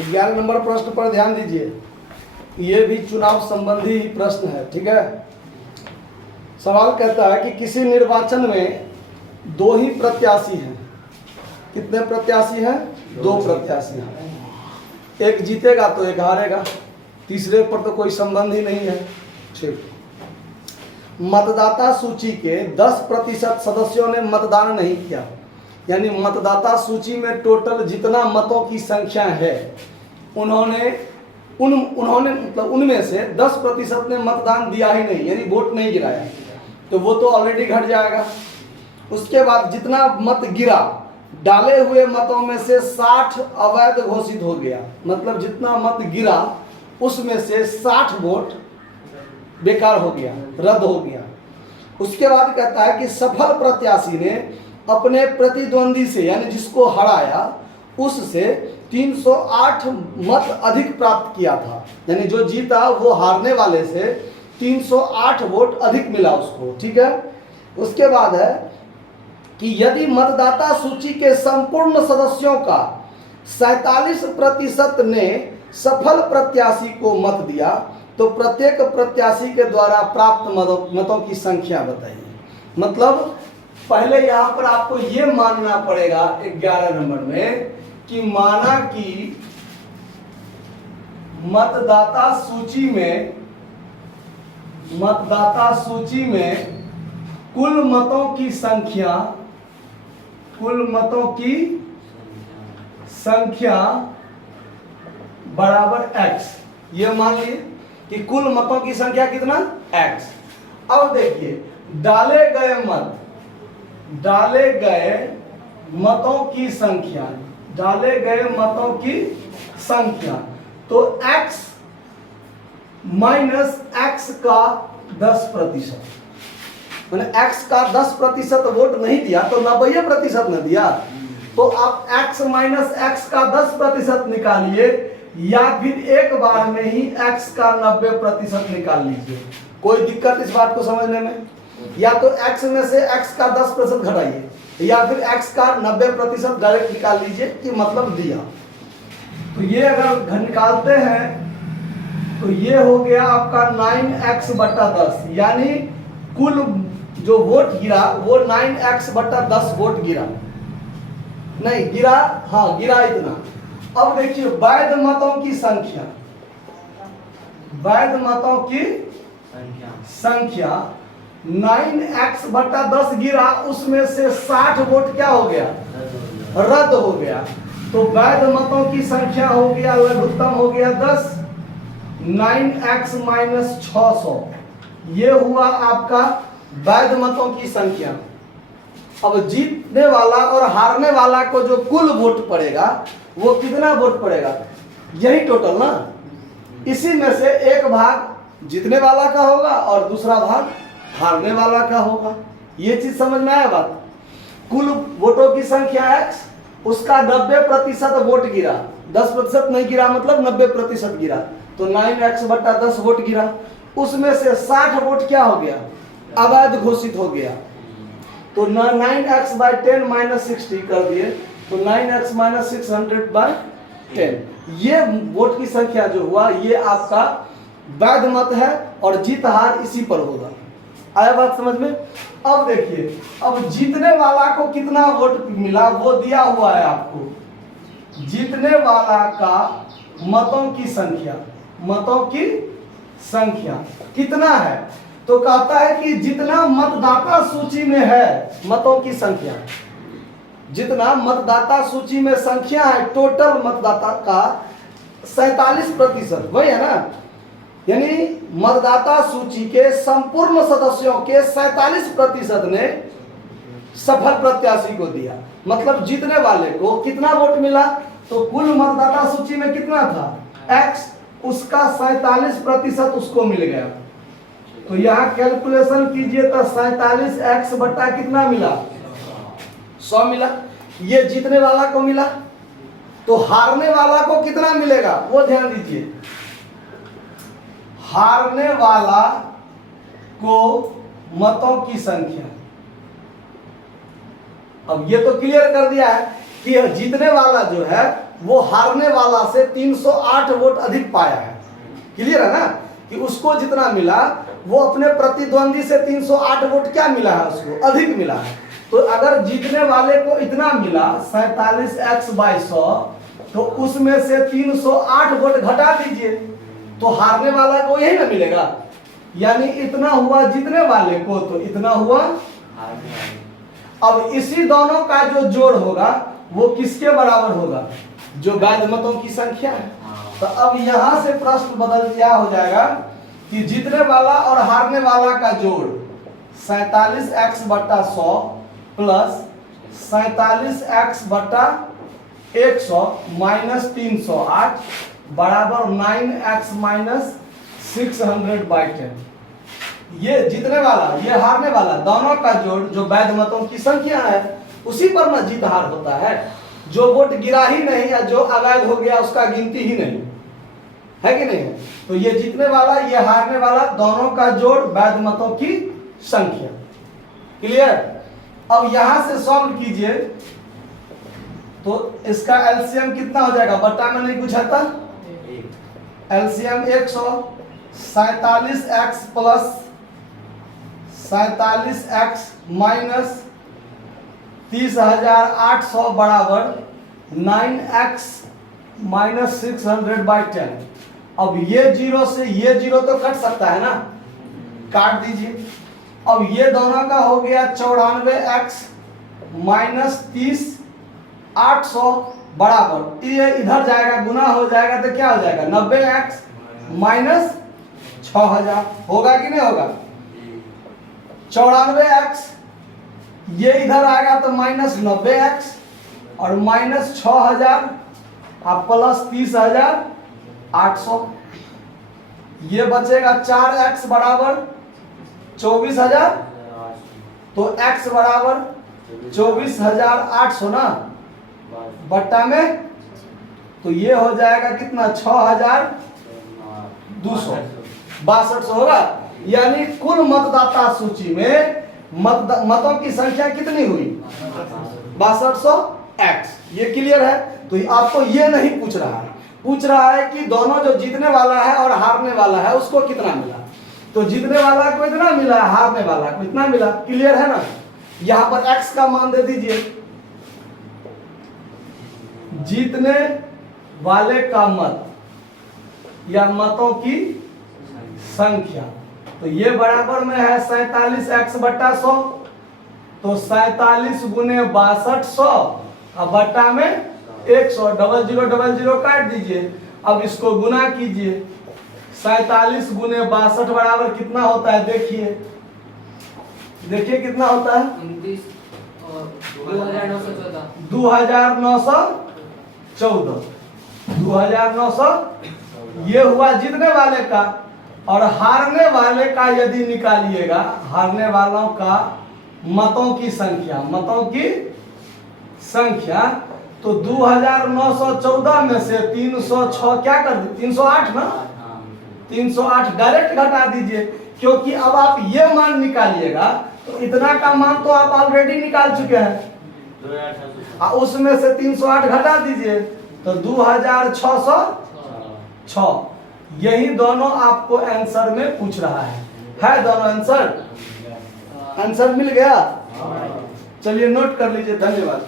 11 number प्रश्न पर ध्यान दीजिए, ये भी चुनाव संबंधी ही प्रश्न है। ठीक है, सवाल कहता है कि किसी निर्वाचन में 2 ही प्रत्याशी हैं। कितने प्रत्याशी हैं? 2 प्रत्याशी हैं। एक जीतेगा तो एक हारेगा, तीसरे पर तो कोई संबंध ही नहीं है। ठीक, मतदाता सूची के 10% सदस्यों ने मतदान नहीं किया, यानी मतदाता सूची में टोटल जितना मतों की संख्या है उन्होंने मतलब उनमें से 10% ने मतदान दिया ही नहीं, यानी वोट नहीं गिराया, तो वो तो ऑलरेडी घट जाएगा। उसके बाद जितना मत गिरा, डाले हुए मतों में से 60 अवैध घोषित हो गया, मतलब जितना मत गिरा उसमें से 60 वोट बेकार हो गया, रद्द हो गया। उसके बाद कहता है कि सफल प्रत्याशी ने अपने प्रतिद्वंदी से, यानी जिसको हराया, उससे 308 मत अधिक प्राप्त किया था, यानी जो जीता वो हारने वाले से 308 वोट अधिक मिला उसको। ठीक है, उसके बाद है कि यदि मतदाता सूची के संपूर्ण सदस्यों का 47% ने सफल प्रत्याशी को मत दिया तो प्रत्येक प्रत्याशी के द्वारा प्राप्त मतों की संख्या बताइए। मतलब पहले यहाँ पर आपको ये मानना पड़ेगा 11 नंबर में कि माना कि मतदाता सूची में कुल मतों की संख्या बराबर x। ये मान लिए कि कुल मतों की संख्या कितना? x। अब देखिए, डाले गए मतों की संख्या, तो x माइनस x का 10%, मैंने x का 10% वोट नहीं दिया तो 90% न दिया, तो आप x माइनस x का 10% निकालिए, या फिर एक बार में ही x का 90% निकाल लीजिए। कोई दिक्कत इस बात को समझने में? या तो x में से x का 10% घटाइए, या फिर x का 90% डायरेक्ट निकाल लीजिए कि मतलब दिया। तो ये अगर निकालते हैं तो ये हो गया आपका 9x/10, यानी कुल जो वोट गिरा वो 9x/10 वोट गिरा, नहीं गिरा, हाँ गिरा इतना। अब देखिए वैध मतों की संख्या 9x/10 गिरा, उसमें से 60 वोट क्या हो गया? रद्द हो गया। तो वैध मतों की संख्या हो गया, लघुत्तम हो गया 10, 9x माइनस 600, ये हुआ आपका वैध मतों की संख्या। अब जीतने वाला और हारने वाला को जो कुल वोट पड़ेगा वो कितना वोट पड़ेगा? यही टोटल ना, इसी में से एक भाग जीतने वाला का होगा और दूसरा भाग हारने वाला का होगा। ये चीज समझ में आया बात? कुल वोटों की संख्या x, उसका 90% वोट गिरा, 10% नहीं गिरा, मतलब 90% गिरा, तो 9x/10 वोट गिरा, उसमें से 60 वोट क्या हो गया? अवैध घोषित हो गया। तो 9x/10 माइनस 60 कर दिए, तो 9x माइनस 600/10, ये वोट की संख्या जो हुआ ये आपका वैध मत है, और जीत हार इसी पर होगा। आया बात समझ में? अब देखिए, अब जीतने वाला को कितना वोट मिला वो दिया हुआ है आपको। जीतने वाला का मतों की संख्या कितना है? तो कहता है कि जितना मतदाता सूची में है मतों की संख्या, जितना मतदाता सूची में संख्या है टोटल मतदाता का 47%, वही है ना, यानी मतदाता सूची के संपूर्ण सदस्यों के 47% ने सफल प्रत्याशी को दिया। मतलब जीतने वाले को कितना वोट मिला? तो कुल मतदाता सूची में कितना था? x, उसका 47% उसको मिल गया। तो यहाँ कैलकुलेशन कीजिए तो 47x बटा कितना मिला? 100 मिला। ये जीतने वाला को मिला, तो हारने वाला को कितना मिलेगा वो ध्यान दीजिए। हारने वाला को मतों की संख्या, अब ये तो क्लियर कर दिया है कि जीतने वाला जो है वो हारने वाला से 308 वोट अधिक पाया है। क्लियर है ना कि उसको जितना मिला वो अपने प्रतिद्वंदी से 308 वोट क्या मिला है, उसको अधिक मिला है। तो अगर जीतने वाले को इतना मिला 47x/100, तो उसमें से 308 वोट घटा दीजिए तो हारने वाला को यही ना मिलेगा। यानी इतना हुआ जीतने वाले को, तो इतना हुआ। अब इसी दोनों का जो जोड़ होगा वो किसके बराबर होगा, जो वैध मतों की संख्या है। तो अब यहां से प्रश्न बदल क्या हो जाएगा कि जीतने वाला और हारने वाला का जोड़ 47x/100 प्लस 47x/100 माइनस 308 बराबर 9x - 600/10। ये जीतने वाला ये हारने वाला दोनों का जोड़ जो वैध मतों की संख्या है उसी पर ना जीत हार होता है। जो वोट गिरा ही नहीं या जो अवैध हो गया उसका गिनती ही नहीं है कि नहीं। तो ये जीतने वाला ये हारने वाला दोनों का जोड़ वैध मतों की संख्या। क्लियर। अब यहां से सॉल्व कीजिए तो इसका एलसीएम कितना हो जाएगा, बट्टा में नहीं पूछा था। LCM 100 47x plus 47x minus 30,800 बराबर 9x - 600/10। अब ये जीरो से ये जीरो तो कट सकता है ना, काट दीजिए। अब ये दोनों का हो गया 94x माइनस 30,800 बराबर, ये इधर जाएगा गुना हो जाएगा तो क्या हो जाएगा 90x माइनस 6000 होगा कि नहीं होगा। 94x ये इधर आएगा तो माइनस 90x और माइनस 6000 और प्लस 30,800। ये बचेगा 4x बराबर 24,000, तो x बराबर 24,800 ना बट्टा में, तो ये हो जाएगा कितना 6,262 होगा। यानी कुल मतदाता सूची में मतों की संख्या कितनी हुई 6200x। ये क्लियर है। तो आपको ये नहीं पूछ रहा है, पूछ रहा है कि दोनों जो जीतने वाला है और हारने वाला है उसको कितना मिला। तो जीतने वाला को इतना मिला, हारने वाला को इतना मिला। क्लियर है ना। यहां पर x का मान दे दीजिए, जीतने वाले का मत या मतों की संख्या, तो ये बराबर में है 47x/100, तो 47 गुने 6200 और बट्टा में 100, 0000 काट दीजिए। अब इसको गुना कीजिए, 47 गुने 62 बराबर कितना होता है, देखिए देखिए कितना होता है 2914। ये हुआ जीतने वाले का। और हारने वाले का यदि निकालिएगा, हारने वालों का मतों की संख्या, मतों की संख्या, तो 2914 में से 306 क्या कर दी 308 ना, 308 डायरेक्ट घटा दीजिए, क्योंकि अब आप ये मान निकालिएगा तो इतना का मान तो आप ऑलरेडी निकाल चुके हैं, उसमें से 308 घटा दीजिए तो 2606। यही दोनों आपको आंसर में पूछ रहा है दोनों आंसर मिल गया। चलिए नोट कर लीजिए। धन्यवाद।